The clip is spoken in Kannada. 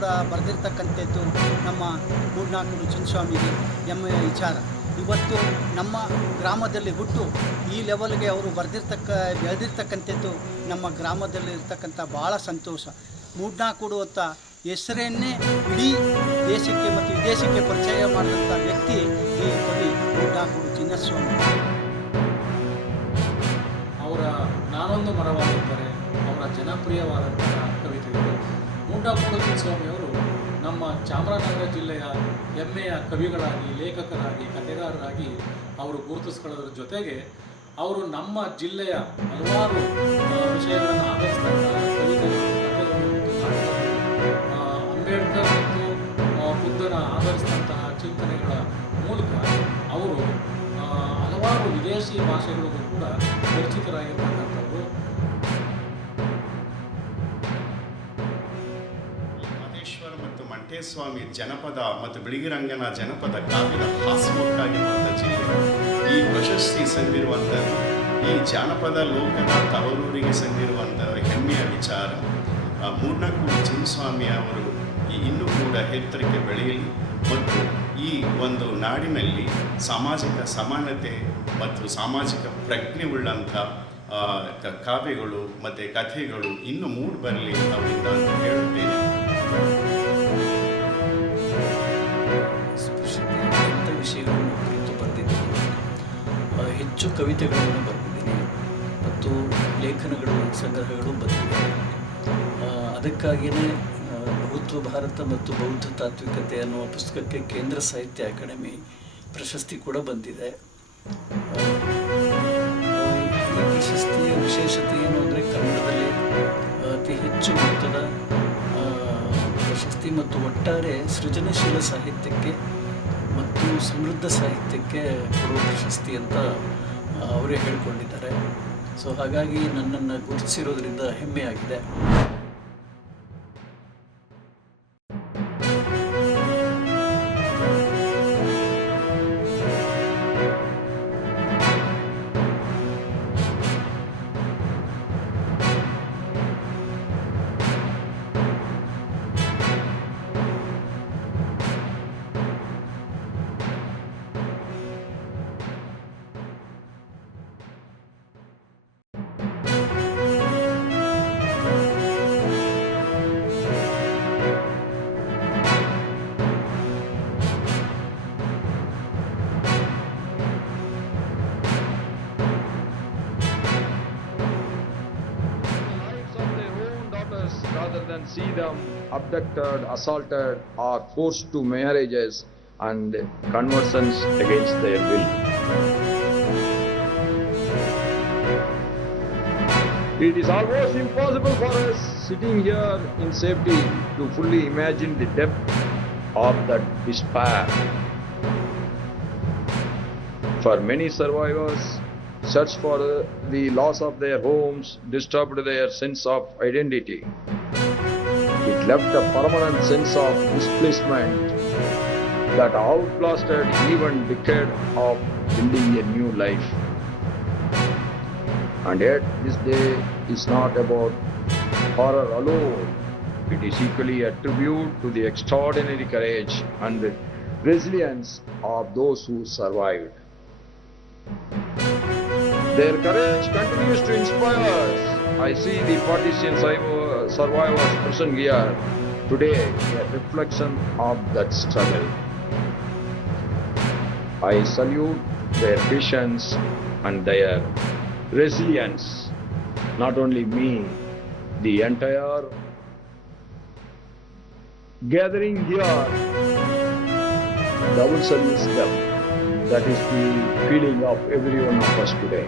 ಕೂಡ ಬರೆದಿರ್ತಕ್ಕಂಥದ್ದು ನಮ್ಮ ಮೂಡ್ನಾಕೂಡು ಚಿನ್ನಸ್ವಾಮಿಗೆ ಹೆಮ್ಮೆಯ ವಿಚಾರ. ಇವತ್ತು ನಮ್ಮ ಗ್ರಾಮದಲ್ಲಿ ಹುಟ್ಟು ಈ ಲೆವೆಲ್ಗೆ ಅವರು ಬೆಳೆದಿರ್ತಕ್ಕಂಥದ್ದು ನಮ್ಮ ಗ್ರಾಮದಲ್ಲಿ ಇರ್ತಕ್ಕಂಥ ಭಾಳ ಸಂತೋಷ. ಮೂಡ್ನಾಕೂಡು ಅಂತ ಹೆಸರನ್ನೇ ಇಡೀ ದೇಶಕ್ಕೆ ಮತ್ತು ವಿದೇಶಕ್ಕೆ ಪರಿಚಯ ಮಾಡಿದಂಥ ವ್ಯಕ್ತಿ ಈ ಕವಿ ಮೂಡ್ನಾಕೂಡು ಚಿನ್ನಸ್ವಾಮಿ. ಅವರ ನಾನೊಂದು ಮರವಾಗಿದ್ದರೆ ಅವರ ಜನಪ್ರಿಯವಾದಂತಹ ಕವಿತೆಗಳು. ಮೂಡ್ನಾಕೂಡು ಚಿನ್ನಸ್ವಾಮಿಯವರು ನಮ್ಮ ಚಾಮರಾಜನಗರ ಜಿಲ್ಲೆಯ ಹೆಮ್ಮೆಯ ಕವಿಗಳಾಗಿ, ಲೇಖಕರಾಗಿ, ಕಥೆಗಾರರಾಗಿ ಅವರು ಗುರುತಿಸ್ಕೊಳ್ಳೋದ್ರ ಜೊತೆಗೆ ಅವರು ನಮ್ಮ ಜಿಲ್ಲೆಯ ಹಲವಾರು ವಿಷಯಗಳನ್ನು ಆಧರಿಸಿದಂತಹ ಕವಿತೆಗಳು, ಕಥೆಗಳು ಮತ್ತು ನಾಟಕಗಳು, ಅಂಬೇಡ್ಕರ್ ಮತ್ತು ಬುದ್ಧನ ಆಧರಿಸಿದಂತಹ ಚಿಂತನೆಗಳ ಮೂಲಕ ಅವರು ಹಲವಾರು ವಿದೇಶಿ ಭಾಷೆಗಳಿಗೂ ಕೂಡ ಪರಿಚಿತರಾಗಿರ್ತಕ್ಕಂಥವರು. ಮಹದೇಶ್ವರ ಮತ್ತು ಮಂಟೇಸ್ವಾಮಿ ಜನಪದ ಮತ್ತು ಬಿಳಿಗಿರಂಗನ ಜನಪದ ಕಾವ್ಯದ ಹಾಸ್ಯಕ್ಕಾಗಿರುವಂಥ ಜಿಲ್ಲೆ. ಈ ಪ್ರಶಸ್ತಿ ಸಂದಿರುವಂಥದ್ದು ಈ ಜಾನಪದ ಲೋಕದ ತವರೂರಿಗೆ ಸಂದಿರುವಂಥ ಹೆಮ್ಮೆಯ ವಿಚಾರ. ಮೂಡ್ನಾಕೂಡು ಚಿನ್ನಸ್ವಾಮಿ ಅವರು ಇನ್ನೂ ಕೂಡ ಎತ್ತರಕ್ಕೆ ಬೆಳೆಯಲಿ ಮತ್ತು ಈ ಒಂದು ನಾಡಿನಲ್ಲಿ ಸಾಮಾಜಿಕ ಸಮಾನತೆ ಮತ್ತು ಸಾಮಾಜಿಕ ಪ್ರಜ್ಞೆ ಉಳ್ಳಂಥ ಕಾವ್ಯಗಳು ಮತ್ತು ಕಥೆಗಳು ಇನ್ನೂ ಮೂಡಿ ಬರಲಿ ಅವರಿಂದ ಅಂತ ಹೇಳುತ್ತೇನೆ. ಸ್ಪೃಶ್ಯತೆಯಂಥ ವಿಷಯಗಳನ್ನು ಕುರಿತು ಬರೆದಿದ್ದೀನಿ. ಹೆಚ್ಚು ಕವಿತೆಗಳನ್ನು ಬರೆದಿದ್ದೀನಿ ಮತ್ತು ಲೇಖನಗಳು, ಸಂಗ್ರಹಗಳು ಬಂದಿವೆ. ಅದಕ್ಕಾಗಿಯೇ ಬಹುತ್ವ ಭಾರತ ಮತ್ತು ಬೌದ್ಧ ತಾತ್ವಿಕತೆ ಅನ್ನುವ ಪುಸ್ತಕಕ್ಕೆ ಕೇಂದ್ರ ಸಾಹಿತ್ಯ ಅಕಾಡೆಮಿ ಪ್ರಶಸ್ತಿ ಕೂಡ ಬಂದಿದೆ. ಈ ಪ್ರಶಸ್ತಿಯ ವಿಶೇಷತೆ ಏನು ಅಂದರೆ ಕನ್ನಡದಲ್ಲಿ ಅತಿ ಹೆಚ್ಚು ಮೊತ್ತದ ಪ್ರಶಸ್ತಿ ಮತ್ತು ಒಟ್ಟಾರೆ ಸೃಜನಶೀಲ ಸಾಹಿತ್ಯಕ್ಕೆ ಮತ್ತು ಸಮೃದ್ಧ ಸಾಹಿತ್ಯಕ್ಕೆ ಕೊಡುವ ಪ್ರಶಸ್ತಿ ಅಂತ ಅವರೇ ಹೇಳಿಕೊಂಡಿದ್ದಾರೆ. ಸೊ ಹಾಗಾಗಿ ನನ್ನನ್ನು ಗುರುತಿಸಿರೋದ್ರಿಂದ ಹೆಮ್ಮೆಯಾಗಿದೆ. Rather than see them abducted, assaulted, or forced to marriages and conversions against their will. It is almost impossible for us sitting here in safety to fully imagine the depth of that despair. For many survivors, search for the loss of their homes disturbed their sense of identity. It left a permanent sense of displacement that outlasted even a decade of building a new life. And yet, this day is not about horror alone. It is equally a tribute to the extraordinary courage and resilience of those who survived. Their courage continues to inspire us. I see the partition survivors present here today, a reflection of that struggle. I salute their patience and their resilience. Not only me, the entire gathering here double salutes them. That is the feeling of every one of us today.